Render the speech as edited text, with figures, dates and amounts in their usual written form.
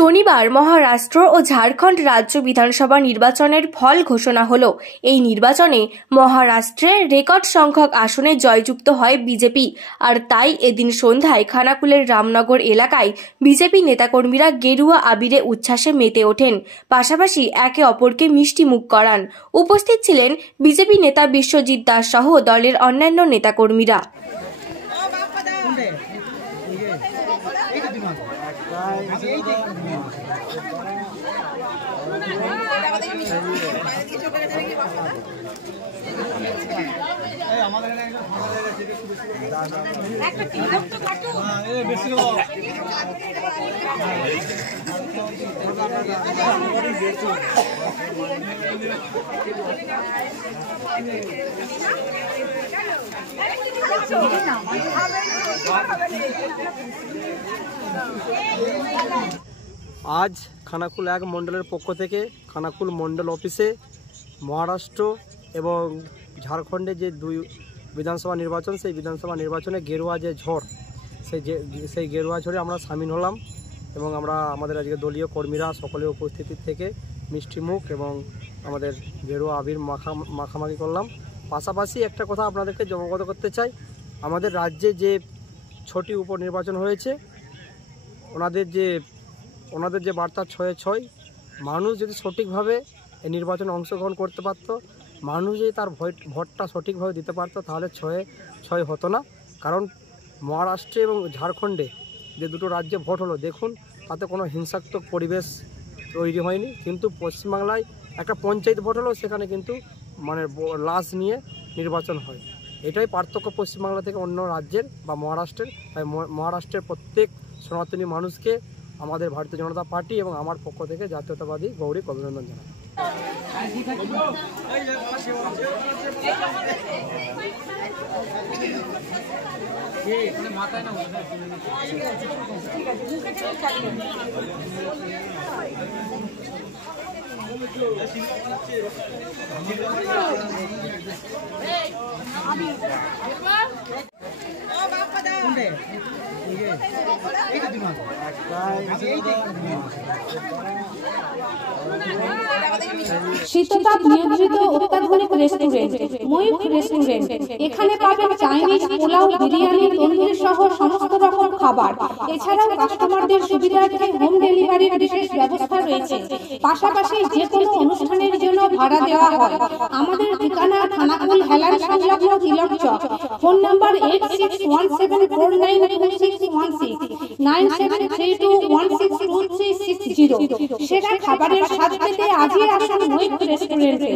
শনিবার মহারাষ্ট্র ও ঝাড়খণ্ড রাজ্য বিধানসভা নির্বাচনের ফল ঘোষণা হল। এই নির্বাচনে মহারাষ্ট্রে রেকর্ড সংখ্যক আসনে জয়যুক্ত হয় বিজেপি। আর তাই এদিন সন্ধ্যায় খানাকুলের রামনগর এলাকায় বিজেপি নেতাকর্মীরা গেরুয়া আবিরে উচ্ছ্বাসে মেতে ওঠেন, পাশাপাশি একে অপরকে মিষ্টি মুখ করান। উপস্থিত ছিলেন বিজেপি নেতা বিশ্বজিৎ দাস সহ দলের অন্যান্য নেতাকর্মীরা। আজ খানাকুল এক মণ্ডলের পক্ষ থেকে খানাকুল মণ্ডল অফিসে মহারাষ্ট্র এবং ঝাড়খণ্ডে যে দুই বিধানসভা নির্বাচন, সেই বিধানসভা নির্বাচনে গেরুয়া যে ঝড়, সেই গেরুয়া ঝড়ে আমরা সামিল হলাম এবং আমাদের আজকে দলীয় কর্মীরা সকলে উপস্থিতি থেকে মিষ্টিমুখ এবং আমাদের গেরুয়া আবির মাখামাখি করলাম। পাশাপাশি একটা কথা আপনাদেরকে অবগত করতে চাই, আমাদের রাজ্যে যে 6টি উপনির্বাচন হয়েছে, ওনাদের যে বার্তা 6-6, মানুষ যদি সঠিকভাবে এই নির্বাচনে অংশগ্রহণ করতে পারত, মানুষ যদি তার ভোটটা সঠিকভাবে দিতে পারত, তাহলে 6-6 হতো না। কারণ মহারাষ্ট্রে এবং ঝাড়খণ্ডে যে দুটো রাজ্যে ভোট হলো, দেখুন তাতে কোনো হিংসাত্মক পরিবেশ তৈরি হয়নি। কিন্তু পশ্চিমবাংলায় একটা পঞ্চায়েত ভোট হলো, সেখানে কিন্তু লাশ নিয়ে নির্বাচন হয়। এটাই পার্থক্য পশ্চিমবাংলা থেকে অন্য রাজ্যের বা মহারাষ্ট্রের। তাই মহারাষ্ট্রের প্রত্যেক সনাতনী মানুষকে আমাদের ভারতীয় জনতা পার্টি এবং আমার পক্ষ থেকে জাতীয়তাবাদী গৌরী অভিনন্দন জানাই। শীততাপ নিয়ন্ত্রিত অত্যাধুনিক রেস্টুরেন্ট ময়ূখ রেস্টুরেন্ট। এখানে পাবেন চাইনিজ, পোলাও, বিরিয়ানি, তন্দুরি সহ সমস্ত রকম খাবার। এছাড়াও কাস্টমারদের সুবিধার্থে হোম ডেলিভারির বিশেষ ব্যবস্থা রয়েছে। পাশাপাশি যে কোনো অনুষ্ঠানের জন্য ভাড়া দেওয়া হয়। আমাদের ঠিকানা খানাকুল হেলান সংলগ্ন তিলক চক। Phone number 8617492616 9732162360। সেরা খাবারের স্বাদ পেতে আজই আসুন ময়ূখ রেস্টুরেন্টে।